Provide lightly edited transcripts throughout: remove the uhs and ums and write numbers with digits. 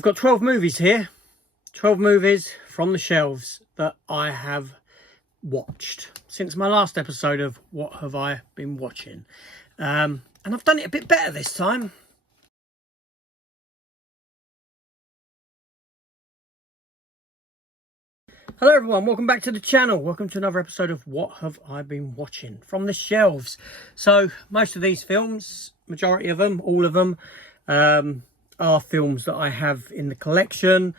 I've got 12 movies here. 12 movies from the shelves that I have watched since my last episode of What Have I Been Watching. And I've done it a bit better this time. Hello everyone, welcome back to the channel. Welcome to another episode of What Have I Been Watching from the shelves. So most of these films, majority of them, all of them, are films that I have in the collection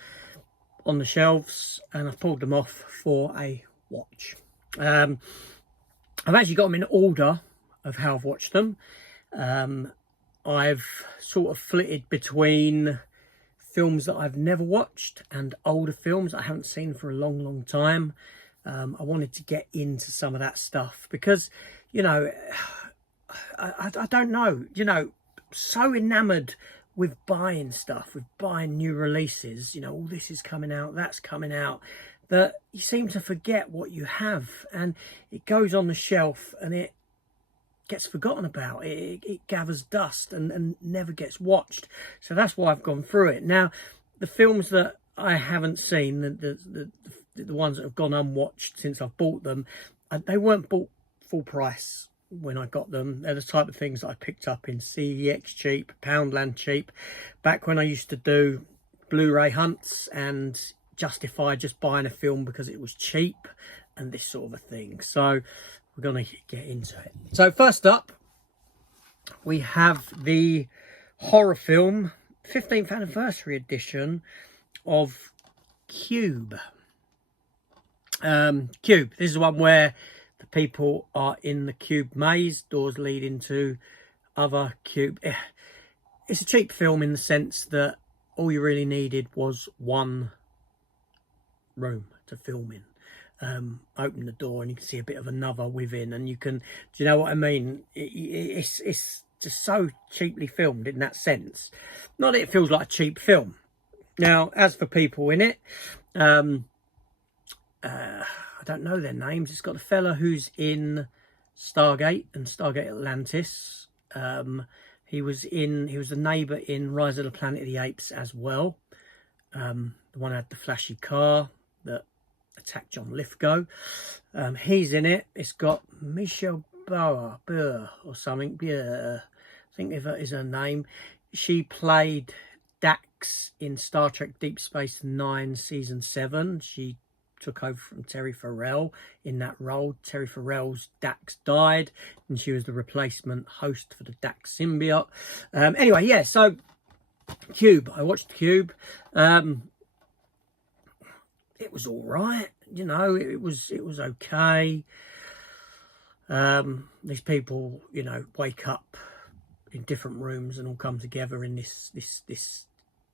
on the shelves, and I've pulled them off for a watch. I've actually got them in order of how I've watched them. I've sort of flitted between films that I've never watched and older films I haven't seen for a long time. I wanted to get into some of that stuff because, you know, I don't know, you know, so enamoured with buying stuff, with buying new releases, you know, all this is coming out, that's coming out, that you seem to forget what you have, and it goes on the shelf and it gets forgotten about. It gathers dust and never gets watched. So that's why I've gone through it. Now, the films that I haven't seen, the ones that have gone unwatched since I've bought them, they weren't bought full price when I got them. They're the type of things that I picked up in CEX cheap, Poundland cheap, back when I used to do Blu-ray hunts and justify just buying a film because it was cheap and this sort of a thing. So we're going to get into it. So first up, we have the horror film 15th anniversary edition of Cube. Cube, this is one where the people are in the cube maze, doors lead into other cube. It's a cheap film in the sense that all you really needed was one room to film in. Open the door and you can see a bit of another within, and you can, do you know what I mean? It's just so cheaply filmed in that sense. Not that it feels like a cheap film. Now, as for people in it, I don't know their names. It's got the fella who's in Stargate and Stargate Atlantis. He was the neighbour in Rise of the Planet of the Apes as well. The one who had the flashy car that attacked John Lithgow. He's in it. It's got Michelle Bauer or something. I think if that is her name. She played Dax in Star Trek Deep Space Nine Season 7. She took over from Terry Farrell in that role. Terry Farrell's Dax died and she was the replacement host for the Dax symbiote. Anyway, yeah, so Cube. I watched Cube. It was all right, you know, it was okay. These people, you know, wake up in different rooms and all come together in this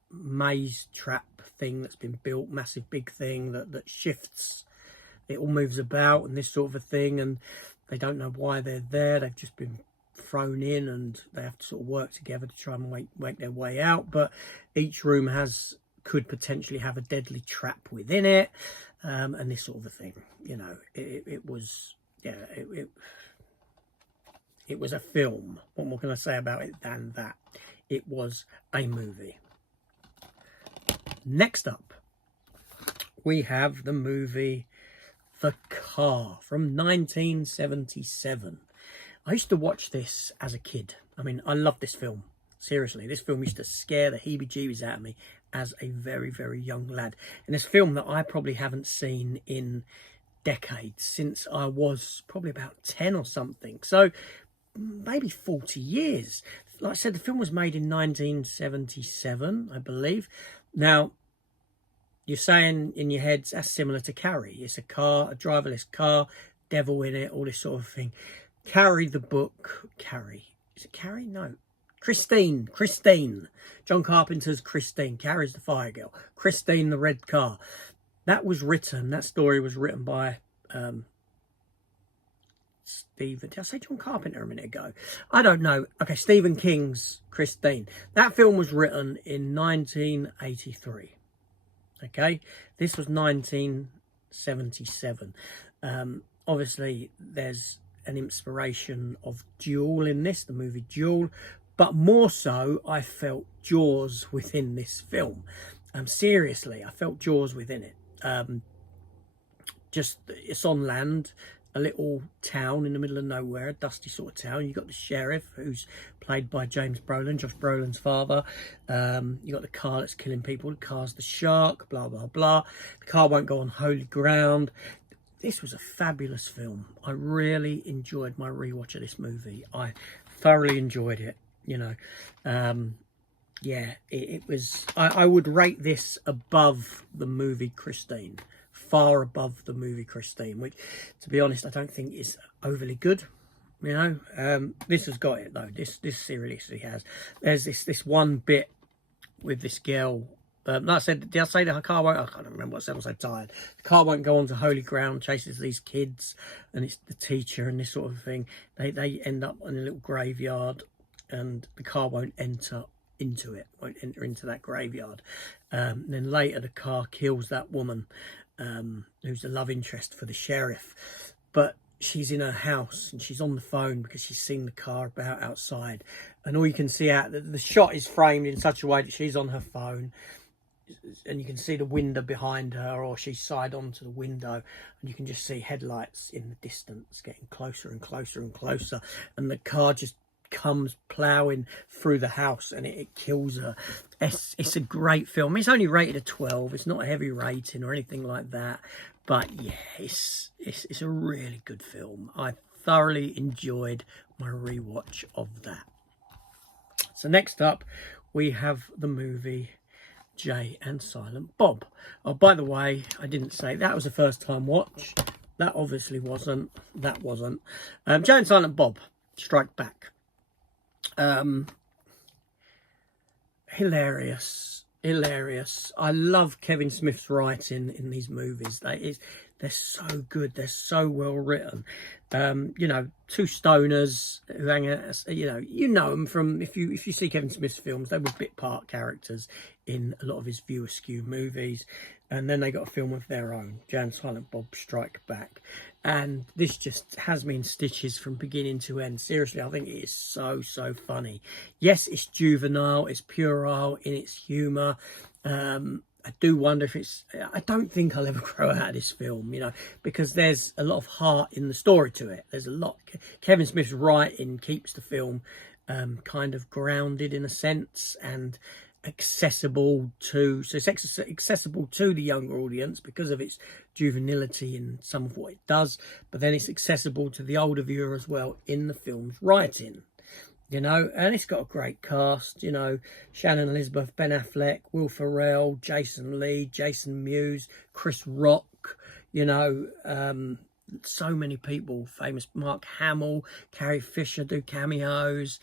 maze trap thing that's been built, massive big thing that shifts. It all moves about and this sort of a thing, and they don't know why they're there. They've just been thrown in and they have to sort of work together to try and make their way out. But each room could potentially have a deadly trap within it, and this sort of a thing. You know, it was, yeah, it was a film. What more can I say about it than that? It was a movie. Next up, we have the movie The Car from 1977. I used to watch this as a kid. I mean, I loved this film. Seriously, this film used to scare the heebie-jeebies out of me as a very, very young lad. And this film that I probably haven't seen in decades, since I was probably about 10 or something. So maybe 40 years. Like I said, the film was made in 1977, I believe. Now, you're saying in your heads, that's similar to Carrie. It's a car, a driverless car, devil in it, all this sort of thing. Carrie, the book. Carrie. Is it Carrie? No. Christine. John Carpenter's Christine. Carrie's the fire girl. Christine, the red car. That story was written by Stephen. Did I say John Carpenter a minute ago? I don't know. Okay, Stephen King's Christine. That film was written in 1983. Okay, this was 1977. Obviously, there's an inspiration of Duel in this, the movie Duel, But more so, I felt Jaws within this film. Seriously, I felt Jaws within it. Just, it's on land, a little town in the middle of nowhere, a dusty sort of town. You got the sheriff, who's played by James Brolin, Josh Brolin's father. You got the car that's killing people. The car's the shark. Blah blah blah. The car won't go on holy ground. This was a fabulous film. I really enjoyed my rewatch of this movie. I thoroughly enjoyed it. You know, yeah, it was. I would rate this above the movie Christine. Far above the movie Christine, which, to be honest, I don't think is overly good. You know, this has got it though. This seriously has. There's this one bit with this girl. Like I said, did I say that her car won't? I can't remember what I said. I'm so tired. The car won't go onto holy ground. Chases these kids, and it's the teacher and this sort of thing. They end up in a little graveyard, and the car won't enter into it. Won't enter into that graveyard. Then later, the car kills that woman. Who's the love interest for the sheriff, but she's in her house and she's on the phone because she's seen the car about outside, and all you can see out the shot is framed in such a way that she's on her phone, and you can see the window behind her, or she's side onto the window, and you can just see headlights in the distance getting closer and closer and closer, and the car just comes ploughing through the house, and it kills her. It's a great film. It's only rated a 12. It's not a heavy rating or anything like that, but yeah, it's a really good film. I thoroughly enjoyed my rewatch of that. So next up, we have the movie Jay and Silent Bob. Oh, by the way, I didn't say that was a first time watch. That obviously wasn't. That wasn't. Jay and Silent Bob Strike Back. Hilarious. I love Kevin Smith's writing in these movies. They're so good. They're so well written. You know, two stoners who hang out. You know them from, if you see Kevin Smith's films, they were bit part characters in a lot of his View Askew movies, and then they got a film of their own, Jay and Silent Bob Strike Back, and this just has me in stitches from beginning to end. Seriously, I think it is so funny. Yes, it's juvenile, it's puerile in its humour. I do wonder if it's... I don't think I'll ever grow out of this film, you know, because there's a lot of heart in the story to it. There's a lot... Kevin Smith's writing keeps the film kind of grounded in a sense, and accessible to... So it's accessible to the younger audience because of its juvenility and some of what it does, but then it's accessible to the older viewer as well in the film's writing. You know, and it's got a great cast, you know, Shannon Elizabeth, Ben Affleck, Will Ferrell, Jason Lee, Jason Mewes, Chris Rock, you know, so many people famous. Mark Hamill, Carrie Fisher do cameos,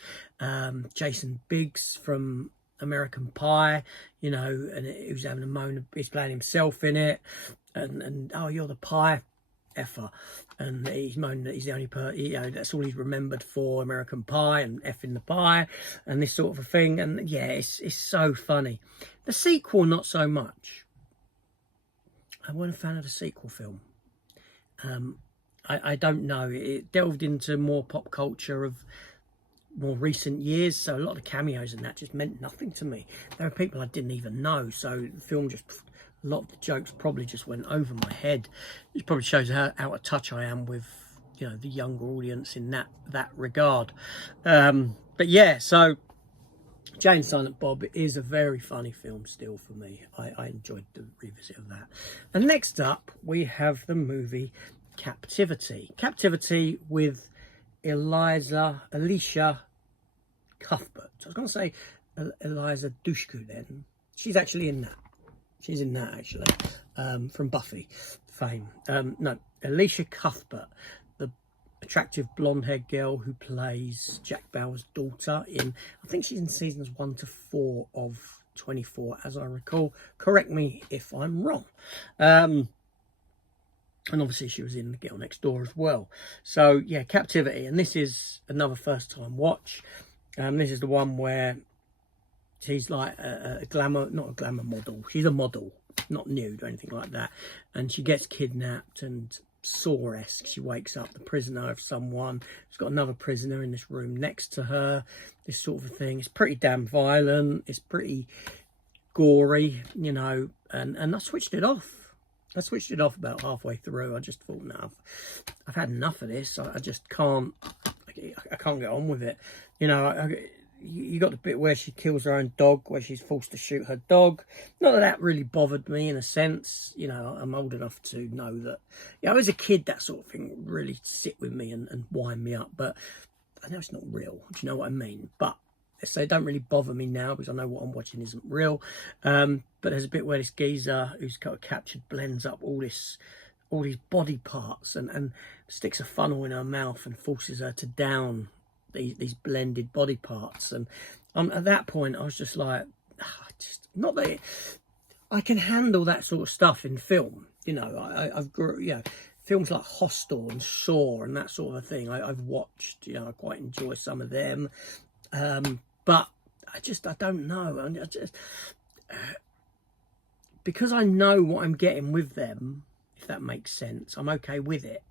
Jason Biggs from American Pie, you know, and who's having a moan, he's playing himself in it, and oh, you're the pie effer, and he's moaning that he's the only person, you know, that's all he's remembered for American Pie and effing the pie and this sort of a thing. And yeah, it's so funny. The sequel, not so much. I wasn't a fan of the sequel film. I don't know, it delved into more pop culture of more recent years, so a lot of cameos and that just meant nothing to me. There are people I didn't even know, so the film just... A lot of the jokes probably just went over my head. It probably shows how out of touch I am with, you know, the younger audience in that regard. But yeah, so Jay and Silent Bob is a very funny film still for me. I enjoyed the revisit of that. And next up, we have the movie Captivity. Captivity with Alicia Cuthbert. I was going to say Eliza Dushku then. She's actually in that. She's in that, actually, from Buffy fame. No, Alicia Cuthbert, the attractive blonde-haired girl who plays Jack Bauer's daughter in, I think she's in seasons 1 to 4 of 24, as I recall. Correct me if I'm wrong. And obviously she was in The Girl Next Door as well. So, yeah, Captivity. And this is another first-time watch. This is the one where... she's like a glamour, not a glamour model. She's a model, not nude or anything like that. And she gets kidnapped, and Saw-esque. She wakes up the prisoner of someone. She's got another prisoner in this room next to her. This sort of a thing. It's pretty damn violent. It's pretty gory, you know. And I switched it off. I switched it off about halfway through. I just thought, no, I've had enough of this. I just can't. I can't get on with it. You know, you got the bit where she kills her own dog, where she's forced to shoot her dog. Not that that really bothered me in a sense. You know, I'm old enough to know that, you know, as a kid, that sort of thing would really sit with me and wind me up. But I know it's not real. Do you know what I mean? But so it don't really bother me now because I know what I'm watching isn't real. But there's a bit where this geezer who's got captured blends up all these body parts and sticks a funnel in her mouth and forces her to down these blended body parts. And at that point I was just like, not that I can handle that sort of stuff in film. You know, I've you know, films like Hostel and Saw and that sort of thing I've watched. You know, I quite enjoy some of them, but I don't know. I just because I know what I'm getting with them, if that makes sense, I'm okay with it.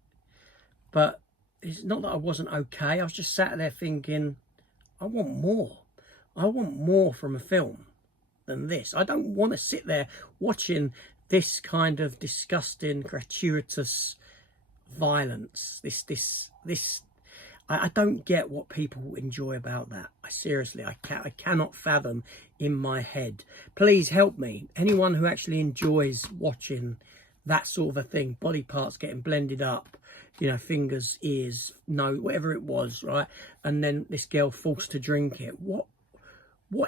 But it's not that I wasn't okay. I was just sat there thinking, I want more. I want more from a film than this. I don't want to sit there watching this kind of disgusting, gratuitous violence. I don't get what people enjoy about that. I cannot fathom in my head. Please help me. Anyone who actually enjoys watching that sort of a thing, body parts getting blended up, you know, fingers, ears, nose, whatever it was, right? And then this girl forced to drink it. What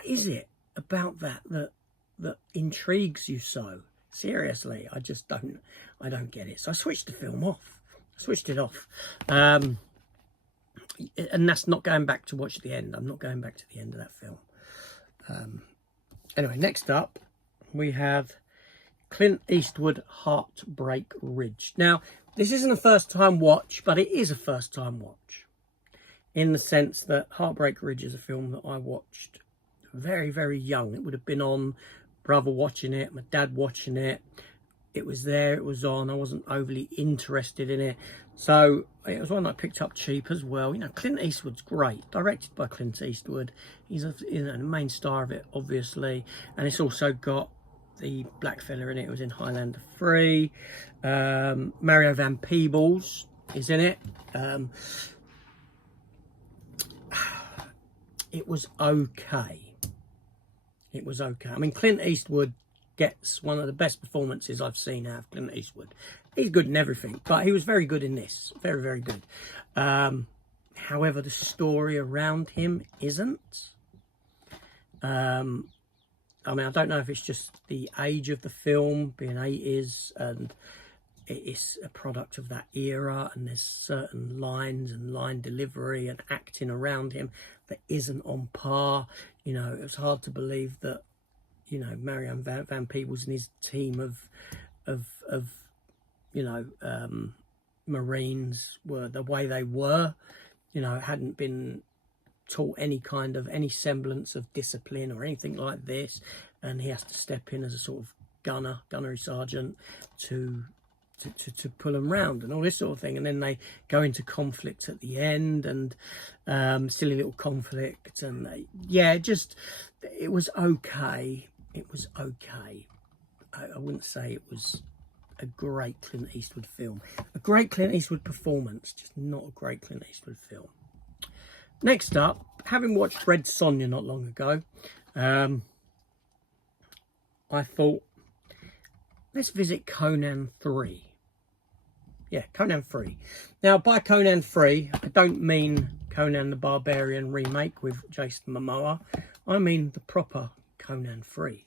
is it about that intrigues you so? Seriously, I don't get it. So I switched the film off. I switched it off. And that's not going back to watch the end. I'm not going back to the end of that film. Anyway, next up, we have Clint Eastwood, Heartbreak Ridge. Now, this isn't a first-time watch, but it is a first-time watch, in the sense that Heartbreak Ridge is a film that I watched very, very young. It would have been on, brother watching it, my dad watching it. It was there, it was on. I wasn't overly interested in it. So it was one I picked up cheap as well. You know, Clint Eastwood's great. Directed by Clint Eastwood. He's the main star of it, obviously. And it's also got the black fella in it. It was in Highlander 3. Mario Van Peebles is in it. It was okay. It was okay. I mean, Clint Eastwood gets one of the best performances I've seen out of Clint Eastwood. He's good in everything, but he was very good in this. Very, very good. However, the story around him isn't. I mean, I don't know if it's just the age of the film, being 80s, and it's a product of that era, and there's certain lines and line delivery and acting around him that isn't on par. You know, it was hard to believe that, you know, Marianne Van Peebles and his team of you know, Marines were the way they were. You know, hadn't been taught any semblance of discipline or anything like this, and he has to step in as a sort of gunnery sergeant to pull them round and all this sort of thing. And then they go into conflict at the end, and silly little conflict, and yeah, it was okay. It was okay. I wouldn't say it was a great Clint Eastwood film. A great Clint Eastwood performance, just not a great Clint Eastwood film. Next up, having watched Red Sonja not long ago, I thought, let's visit Conan 3. Yeah, Conan 3. Now, by Conan 3, I don't mean Conan the Barbarian remake with Jason Momoa. I mean the proper Conan 3.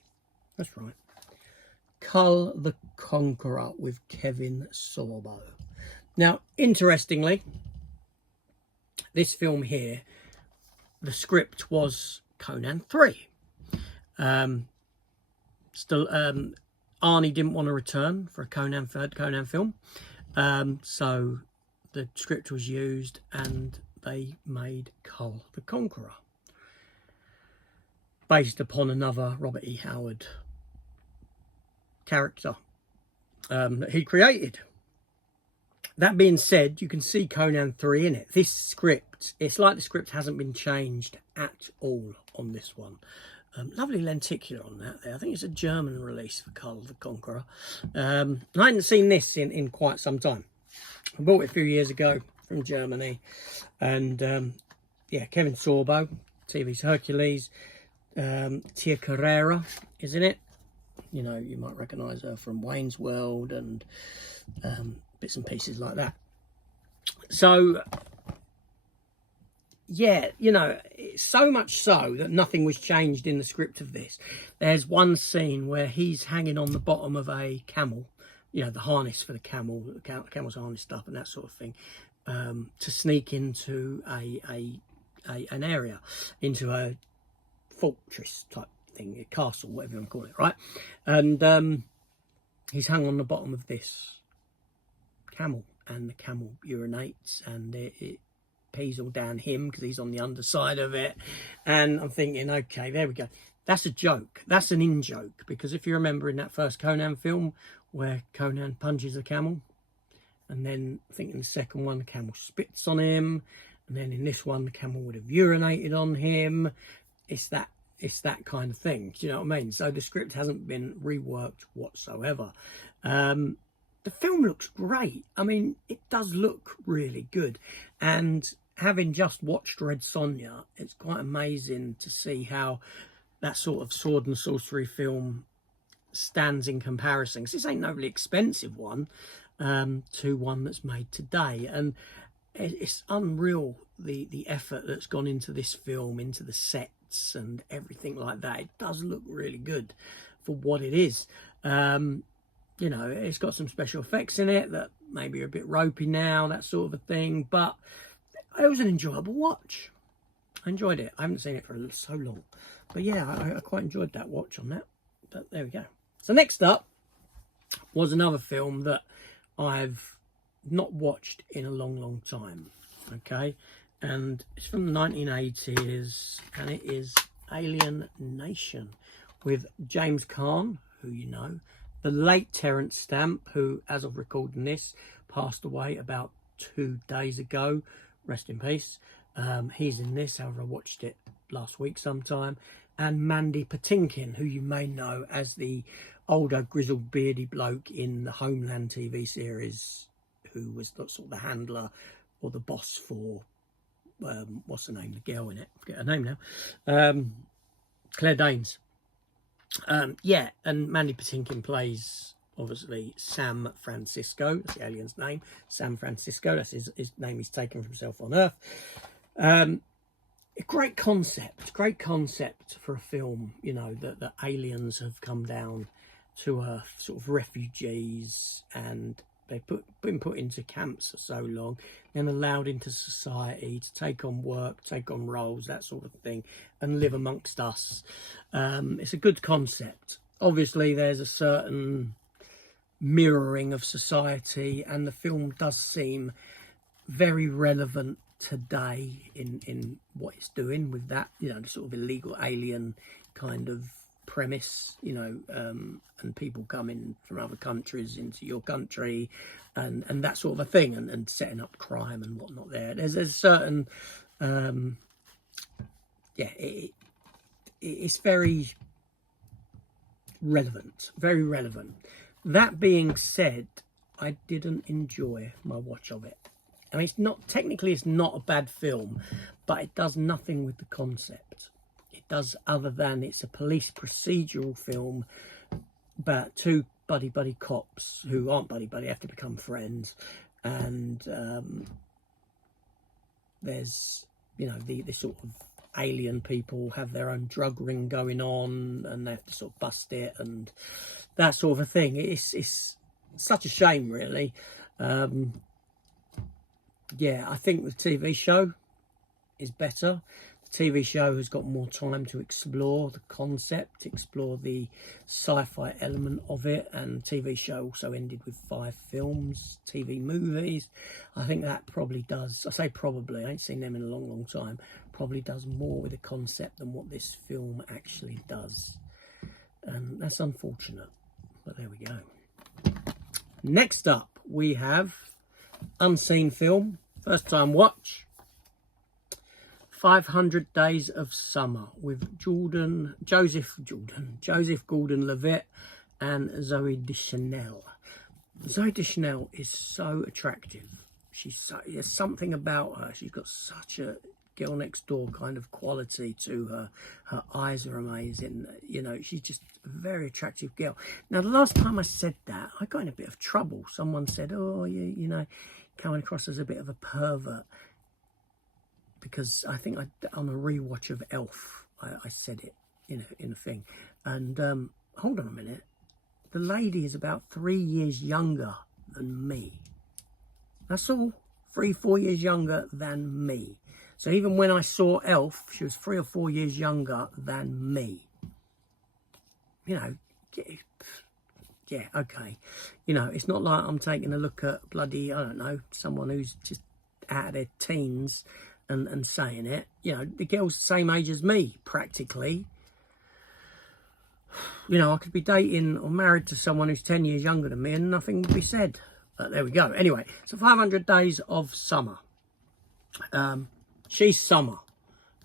That's right. Kull the Conqueror with Kevin Sorbo. Now, interestingly, this film here, the script was Conan 3. Still, Arnie didn't want to return for a third Conan film. So the script was used and they made Kull the Conqueror, based upon another Robert E. Howard character that he created. That being said, you can see Conan 3 in it. This script, it's like the script hasn't been changed at all on this one. Lovely lenticular on that there. I think it's a German release for Kull the Conqueror. I hadn't seen this in quite some time. I bought it a few years ago from Germany. And yeah, Kevin Sorbo, TV's Hercules. Tia Carrera is in it. You know, you might recognise her from Wayne's World and bits and pieces like that. So, yeah, you know, so much so that nothing was changed in the script of this. There's one scene where he's hanging on the bottom of a camel, you know, the harness for the camel, the camel's harnessed up and that sort of thing, to sneak into an area, into a fortress type thing, a castle, whatever you want to call it, right? And he's hung on the bottom of this camel, and the camel urinates, and it pees all down him because he's on the underside of it. And I'm thinking, okay, there we go. That's a joke. That's an in-joke, because if you remember in that first Conan film where Conan punches a camel, and then I think in the second one the camel spits on him, and then in this one the camel would have urinated on him. It's that kind of thing. Do you know what I mean? So the script hasn't been reworked whatsoever. The film looks great. I mean, it does look really good. And having just watched Red Sonja, it's quite amazing to see how that sort of sword and sorcery film stands in comparison. Because this ain't no really expensive one to one that's made today. And it's unreal, the effort that's gone into this film, into the sets and everything like that. It does look really good for what it is. You know, it's got some special effects in it that maybe are a bit ropey now, that sort of a thing, but it was an enjoyable watch. I enjoyed it. I haven't seen it for so long, but yeah, I quite enjoyed that watch on that. But there we go. So next up was another film that I've not watched in a long time, okay, and it's from the 1980s, and it is Alien Nation with James Caan, who you know, the late Terence Stamp, who, as of recording this, passed away about 2 days ago. Rest in peace. He's in this, however, I watched it last week sometime. And Mandy Patinkin, who you may know as the older grizzled beardy bloke in the Homeland TV series, who was sort of the handler or the boss for, what's the name, the girl in it? I forget her name now. Claire Danes. Yeah, and Mandy Patinkin plays, obviously, Sam Francisco. That's the alien's name. Sam Francisco. That's his name he's taken from himself on Earth. A great concept for a film, you know, that aliens have come down to Earth, sort of refugees, and they've been put into camps for so long, and allowed into society to take on work, take on roles, that sort of thing, and live amongst us. It's a good concept. Obviously, there's a certain mirroring of society, and the film does seem very relevant today in what it's doing with that, you know, the sort of illegal alien kind of premise, you know, and people coming from other countries into your country and that sort of a thing, and setting up crime and whatnot there. There's a certain, yeah, it's very relevant, very relevant. That being said, I didn't enjoy my watch of it. I mean, it's not a bad film, but it does nothing with the concept. It does, other than it's a police procedural film about two buddy cops who aren't buddy, have to become friends, and there's, you know, the sort of alien people have their own drug ring going on, and they have to sort of bust it and that sort of a thing. It's such a shame, really. Yeah, I think the TV show is better. The TV show has got more time to explore the concept, explore the sci-fi element of it, and the TV show also ended with 5 films, TV movies. I think that probably does, I say probably, I ain't seen them in a long time, probably does more with the concept than what this film actually does. And that's unfortunate, but there we go. Next up, we have unseen film, first time watch. 500 Days of Summer with Joseph Gordon-Levitt and Zooey Deschanel. Zooey Deschanel is so attractive. There's something about her. She's got such a girl next door kind of quality to her. Her eyes are amazing. You know, she's just a very attractive girl. Now, the last time I said that, I got in a bit of trouble. Someone said, oh, you know, coming across as a bit of a pervert. Because I think on a rewatch of Elf, I said it, you know, in a thing. And hold on a minute. The lady is about 3 years younger than me. That's all. 3-4 years younger than me. So even when I saw Elf, she was 3 or 4 years younger than me. You know, yeah, okay. You know, it's not like I'm taking a look at bloody, I don't know, someone who's just out of their teens and saying it. You know, the girl's the same age as me, practically. You know, I could be dating or married to someone who's 10 years younger than me and nothing would be said. But there we go. Anyway, so 500 Days of Summer. She's Summer.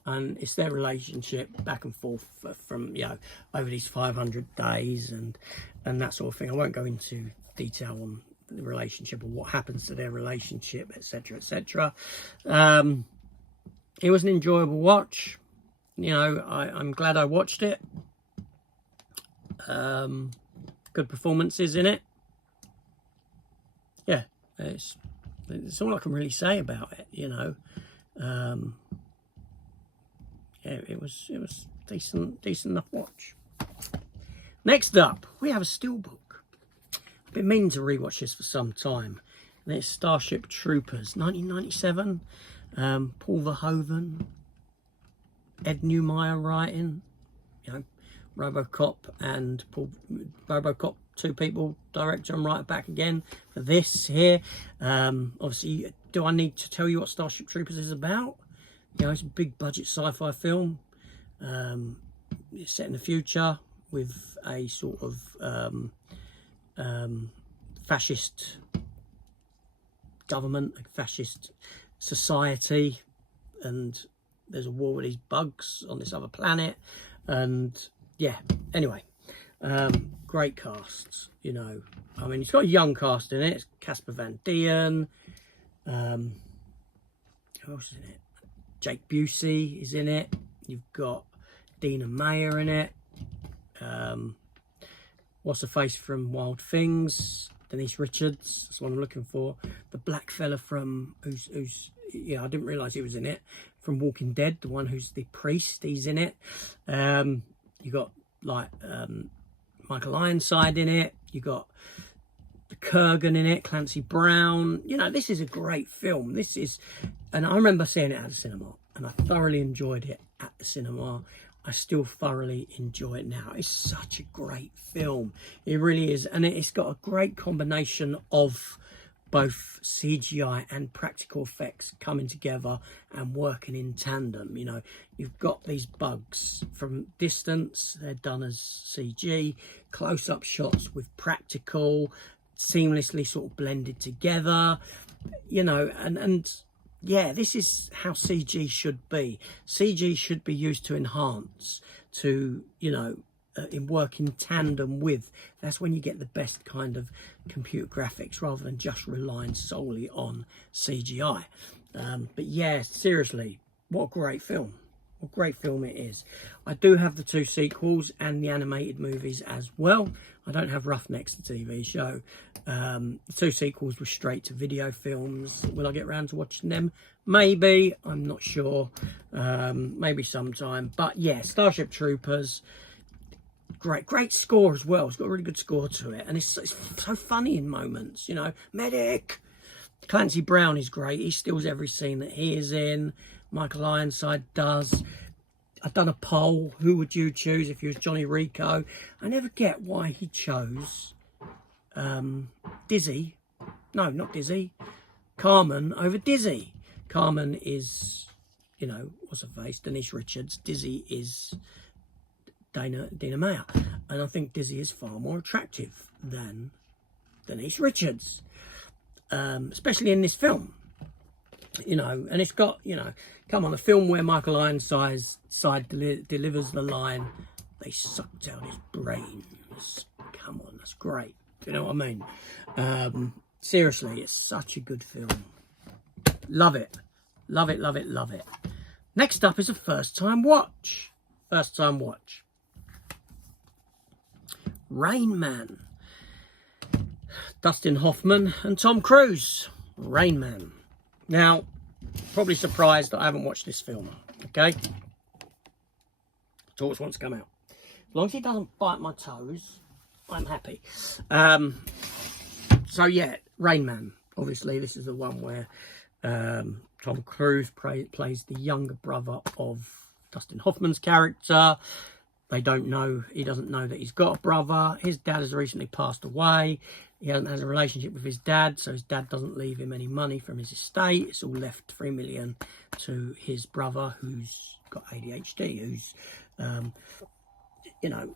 And it's their relationship back and forth from, you know, over these 500 days and that sort of thing. I won't go into detail on the relationship or what happens to their relationship, etc., etc. It was an enjoyable watch. You know, I'm glad I watched it. Good performances in it. Yeah, it's all I can really say about it, you know. Yeah, it was decent enough watch. Next up, we have a steelbook. I've been meaning to rewatch this for some time. And it's Starship Troopers, 1997. Paul Verhoeven, Ed Neumeyer writing. You know, RoboCop and RoboCop, two people, director and writer back again for this here. Obviously, do I need to tell you what Starship Troopers is about? You know, it's a big budget sci-fi film. It's set in the future with a sort of fascist government, a fascist society, and there's a war with these bugs on this other planet. And yeah, anyway, great cast, you know. I mean, it's got a young cast in it. It's Casper Van Dien. Who else is in it? Jake Busey is in it. You've got Dina Meyer in it. What's her face from Wild Things? Denise Richards. That's what I'm looking for. The black fella from who's yeah, I didn't realise he was in it. From Walking Dead, the one who's the priest. He's in it. You got like Michael Ironside in it. You got the Kurgan in it. Clancy Brown. You know, this is a great film. This is, and I remember seeing it at the cinema, and I thoroughly enjoyed it at the cinema. I still thoroughly enjoy it now. It's such a great film. It really is. And it's got a great combination of both CGI and practical effects coming together and working in tandem. You know, you've got these bugs from distance. They're done as CG. Close-up shots with practical, seamlessly sort of blended together. You know, and yeah, this is how CG should be. CG should be used to enhance, to, you know, in work in tandem with. That's when you get the best kind of computer graphics rather than just relying solely on CGI. But yeah, seriously, what a great film. What a great film it is. I do have the 2 sequels and the animated movies as well. I don't have Roughnecks, the TV show. The 2 sequels were straight to video films. Will I get around to watching them? Maybe. I'm not sure. Maybe sometime. But yeah, Starship Troopers. Great score as well. It's got a really good score to it. And it's so funny in moments, you know. Medic! Clancy Brown is great. He steals every scene that he is in. Michael Ironside does. I've done a poll. Who would you choose if you was Johnny Rico? I never get why he chose Dizzy. No, not Dizzy. Carmen over Dizzy. Carmen is, you know, what's her face? Denise Richards. Dizzy is Dina Meyer. And I think Dizzy is far more attractive than Denise Richards. especially in this film. You know, and it's got, you know, come on, a film where Michael Ironside's delivers the line, "They sucked out his brains." Come on, that's great. Do you know what I mean? Seriously, it's such a good film. Love it. Love it, love it, love it. Next up is a first time watch. First time watch. Rain Man. Dustin Hoffman and Tom Cruise. Rain Man. Now, probably surprised that I haven't watched this film, okay? Torch wants to come out. As long as he doesn't bite my toes, I'm happy. So yeah, Rain Man. Obviously, this is the one where Tom Cruise plays the younger brother of Dustin Hoffman's character. They don't know, he doesn't know that he's got a brother. His dad has recently passed away. He hasn't had a relationship with his dad, so his dad doesn't leave him any money from his estate. It's all left $3 million to his brother, who's got ADHD, who's, you know,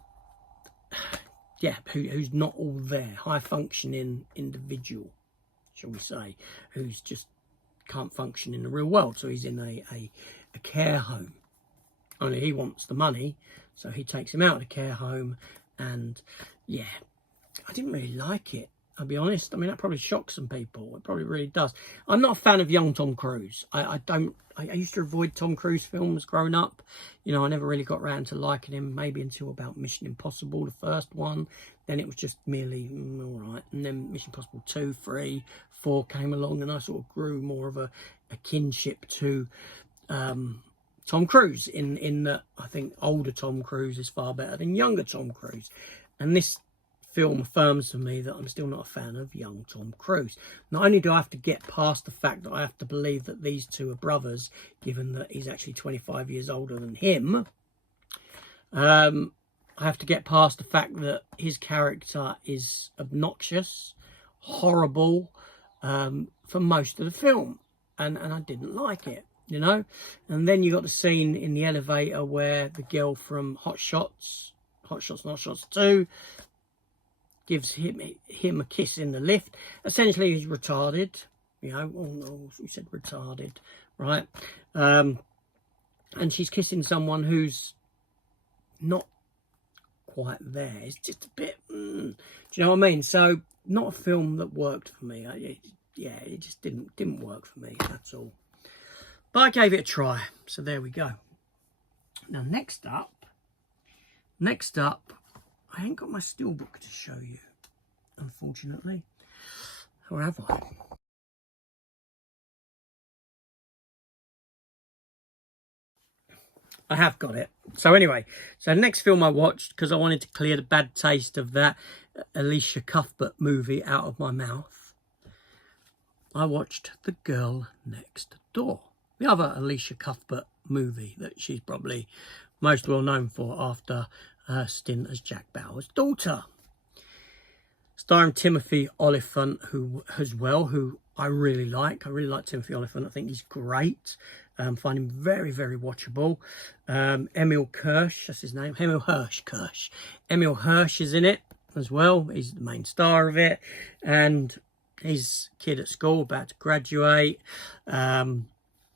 yeah, who's not all there, high-functioning individual, shall we say, who's just can't function in the real world. So he's in a care home. Only he wants the money, so he takes him out of the care home. And yeah, I didn't really like it, I'll be honest. I mean, that probably shocks some people. It probably really does. I'm not a fan of young Tom Cruise. I used to avoid Tom Cruise films growing up. You know, I never really got around to liking him, maybe until about Mission Impossible, the first one. Then it was just merely, all right. And then Mission Impossible 2, 3, 4 came along, and I sort of grew more of a kinship to Tom Cruise in that I think older Tom Cruise is far better than younger Tom Cruise. And this film affirms to me that I'm still not a fan of young Tom Cruise. Not only do I have to get past the fact that I have to believe that these two are brothers, given that he's actually 25 years older than him, I have to get past the fact that his character is obnoxious, horrible, for most of the film. And I didn't like it, you know. And then you got the scene in the elevator where the girl from Hot Shots Not Shots 2, gives him a kiss in the lift. Essentially, he's retarded. You know, oh no, we said retarded, right? And she's kissing someone who's not quite there. It's just a bit, do you know what I mean? So, not a film that worked for me. It just didn't work for me, that's all. But I gave it a try, so there we go. Now, next up, I ain't got my steelbook to show you, unfortunately. Or have I? I have got it. So anyway, so next film I watched, because I wanted to clear the bad taste of that Alicia Cuthbert movie out of my mouth, I watched The Girl Next Door. The other Alicia Cuthbert movie that she's probably most well known for after her stint as Jack Bauer's daughter. Starring Timothy Olyphant, who I really like. I really like Timothy Olyphant. I think he's great. Find him very, very watchable. Emil Kirsch, that's his name. Emil Hirsch. Emil Hirsch is in it as well. He's the main star of it. And his kid at school, about to graduate.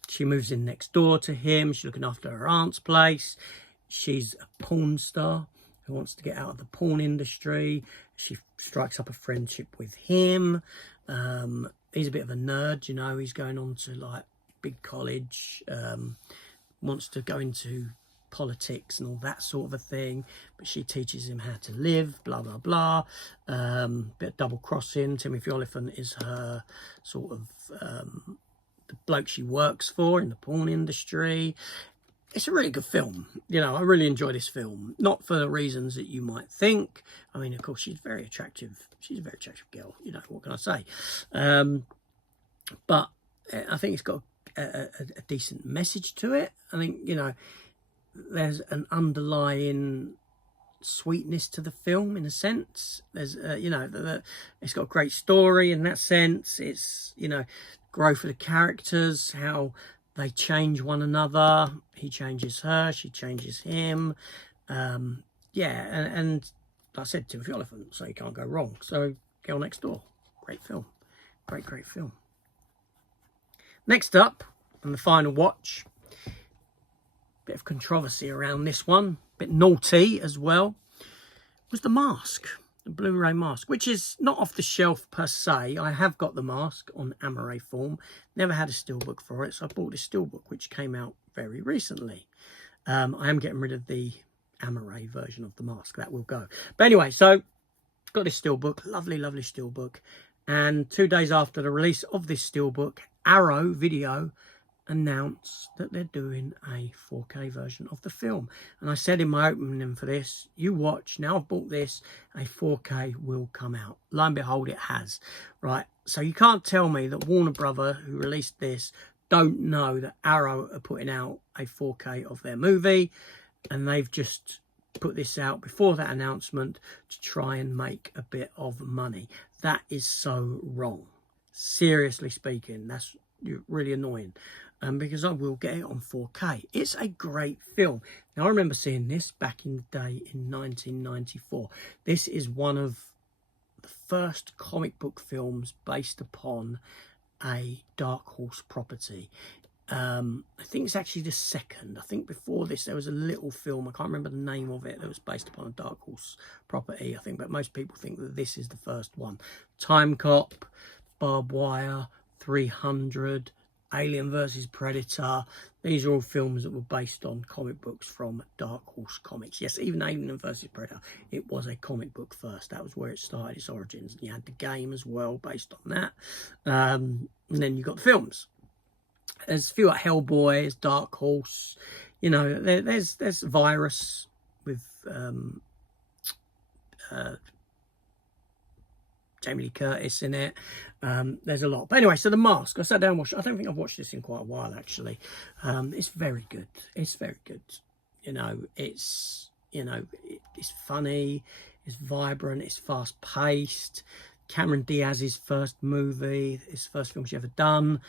She moves in next door to him. She's looking after her aunt's place. She's a porn star who wants to get out of the porn industry. She strikes up a friendship with him. He's a bit of a nerd, you know. He's going on to like big college, wants to go into politics and all that sort of a thing. But she teaches him how to live, blah, blah, blah. Bit of double crossing. Timothy Olyphant is her sort of the bloke she works for in the porn industry. It's a really good film. You know, I really enjoy this film. Not for the reasons that you might think. I mean, of course, she's very attractive. She's a very attractive girl. You know, what can I say? But I think it's got a decent message to it. I think, you know, there's an underlying sweetness to the film in a sense. There's, you know, it's got a great story in that sense. It's, you know, growth of the characters, how they change one another. He changes her, she changes him. Yeah, and like I said, Timothy Olyphant, so you can't go wrong. So, Girl Next Door, great film. Great film. Next up, and the final watch, bit of controversy around this one, bit naughty as well, was The Mask, the Blu-ray Mask, which is not off the shelf per se. I have got the Mask on Amaray form, never had a steelbook for it, so I bought this steelbook, which came out very recently. I am getting rid of the Amaray version of the Mask, that will go. But anyway, so got this steelbook, lovely steelbook, and 2 days after the release of this steelbook, Arrow Video announced that they're doing a 4K version of the film. And I said in my opening for this, you watch, now I've bought this, a 4K will come out. Lo and behold, it has. Right, so you can't tell me that Warner Brother, who released this, don't know that Arrow are putting out a 4K of their movie, and they've just put this out before that announcement to try and make a bit of money. That is so wrong. Seriously speaking, that's really annoying, because I will get it on 4K. It's a great film. Now, I remember seeing this back in the day in 1994. This is one of the first comic book films based upon a Dark Horse property. I think it's actually the second. I think before this there was a little film, I can't remember the name of it, that was based upon a Dark Horse property, I think, but most people think that this is the first one. Time Cop, Barbed Wire, 300, Alien vs Predator, these are all films that were based on comic books from Dark Horse Comics. Yes, even Alien vs Predator, it was a comic book first. That was where it started, its origins. And you had the game as well based on that, and then you got the films. There's a few like Hellboy, there's Dark Horse, you know, there's Virus with Jamie Lee Curtis in it. There's a lot. But anyway, so The Mask, I sat down and watched it. I don't think I've watched this in quite a while, actually. It's very good. It's very good. You know, it's funny, it's vibrant, it's fast-paced. Cameron Diaz's first movie, his first film she ever done.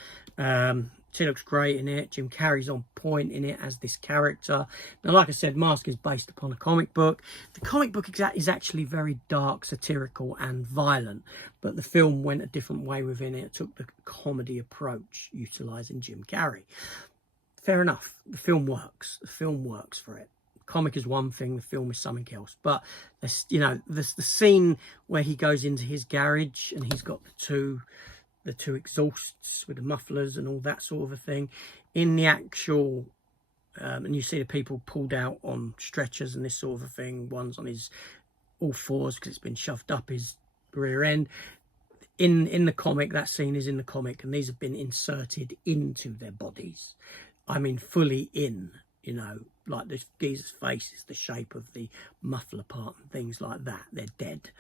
She looks great in it. Jim Carrey's on point in it as this character. Now, like I said, Mask is based upon a comic book. The comic book is actually very dark, satirical and violent, but the film went a different way within it. It took the comedy approach, utilising Jim Carrey. Fair enough. The film works. The film works for it. Comic is one thing, the film is something else. But there's, you know, there's the scene where he goes into his garage and he's got the two exhausts with the mufflers and all that sort of a thing. In the actual, and you see the people pulled out on stretchers and this sort of a thing. One's on his all fours because it's been shoved up his rear end. In the comic, that scene is in the comic, and these have been inserted into their bodies. I mean, fully in. You know, like this geezer's face is the shape of the muffler part and things like that. They're dead.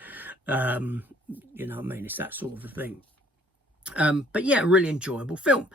You know what I mean? It's that sort of a thing. But yeah, really enjoyable film.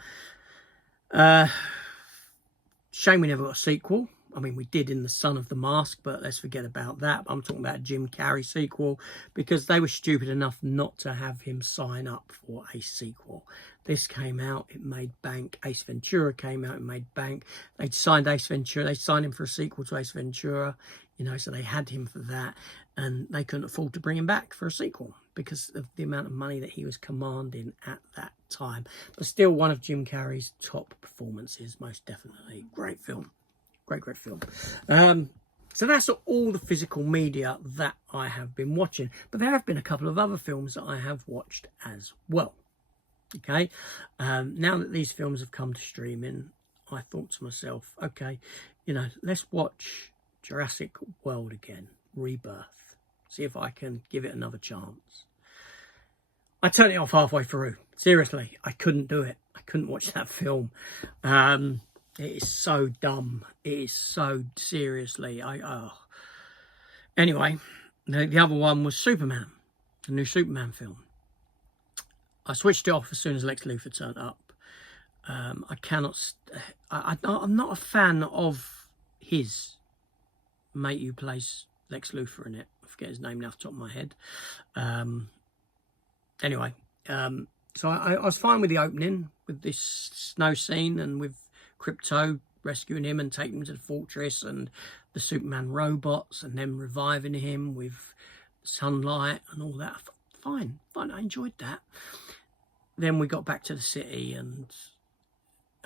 Shame we never got a sequel. I mean, we did in The Son of the Mask, but let's forget about that. I'm talking about a Jim Carrey sequel because they were stupid enough not to have him sign up for a sequel. This came out, it made bank. Ace Ventura came out, it made bank. They'd signed Ace Ventura, they signed him for a sequel to Ace Ventura, you know, so they had him for that, and they couldn't afford to bring him back for a sequel because of the amount of money that he was commanding at that time. But still one of Jim Carrey's top performances, most definitely. Great film. Great film. So that's all the physical media that I have been watching. But there have been a couple of other films that I have watched as well. Okay. Now that these films have come to streaming, I thought to myself, okay, you know, let's watch Jurassic World again, Rebirth. See if I can give it another chance. I turned it off halfway through. Seriously, I couldn't do it. I couldn't watch that film. It is so dumb. It is so seriously. Anyway, the other one was Superman, the new Superman film. I switched it off as soon as Lex Luthor turned up. I cannot. I'm not a fan of his mate who plays Lex Luthor in it. I forget his name now off the top of my head. Anyway, so I was fine with the opening, with this snow scene and with Krypto rescuing him and taking him to the fortress and the Superman robots and then reviving him with sunlight and all that. Fine, I enjoyed that. then we got back to the city and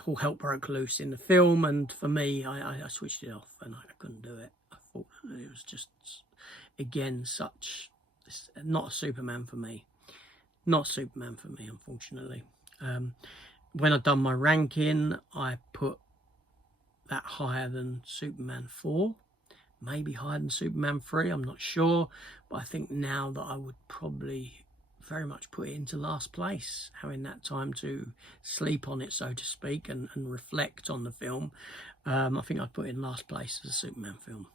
all hell broke loose in the film. And for me, I switched it off and I couldn't do it. I thought it was just, again, not a Superman for me. Not Superman for me, unfortunately. When I've done my ranking, I put that higher than Superman 4. Maybe higher than Superman 3, I'm not sure. But I think now that I would probably very much put it into last place, having that time to sleep on it, so to speak, and reflect on the film. I think I'd put it in last place as a Superman film.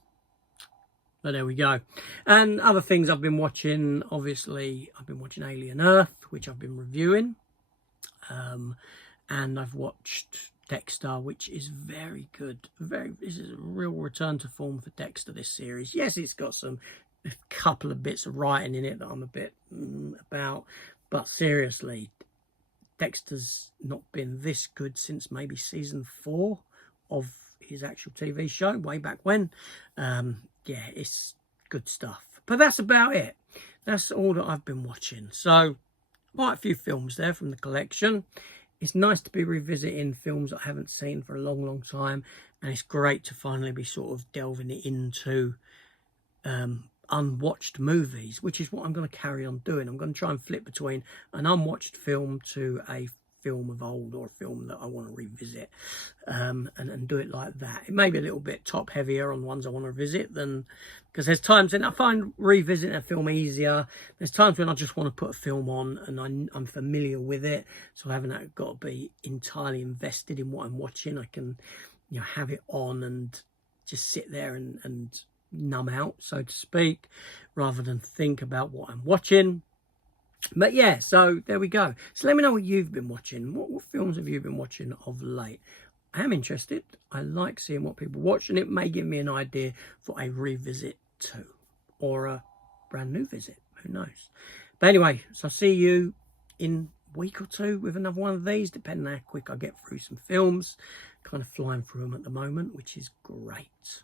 But there we go. And other things I've been watching, obviously, I've been watching Alien Earth, which I've been reviewing. And I've watched Dexter, which is very good. This is a real return to form for Dexter, this series. Yes, it's got a couple of bits of writing in it that I'm a bit about. But seriously, Dexter's not been this good since maybe season 4 of his actual TV show, way back when. Yeah, it's good stuff. But that's about it. That's all that I've been watching. So, quite a few films there from the collection. It's nice to be revisiting films I haven't seen for a long, long time. And it's great to finally be sort of delving into unwatched movies, which is what I'm going to carry on doing. I'm going to try and flip between an unwatched film to a film of old, or a film that I want to revisit, and do it like that. It may be a little bit top heavier on ones I want to revisit than, because there's times when I find revisiting a film easier. There's times when I just want to put a film on and I'm familiar with it, so I haven't got to be entirely invested in what I'm watching. I can, have it on and just sit there and numb out, so to speak, rather than think about what I'm watching. But yeah, so there we go. So let me know what you've been watching. What films have you been watching of late? I am interested. I like seeing what people watch, and it may give me an idea for a revisit too, or a brand new visit. Who knows? But anyway, so I'll see you in a week or two with another one of these, depending on how quick I get through some films. Kind of flying through them at the moment, which is great.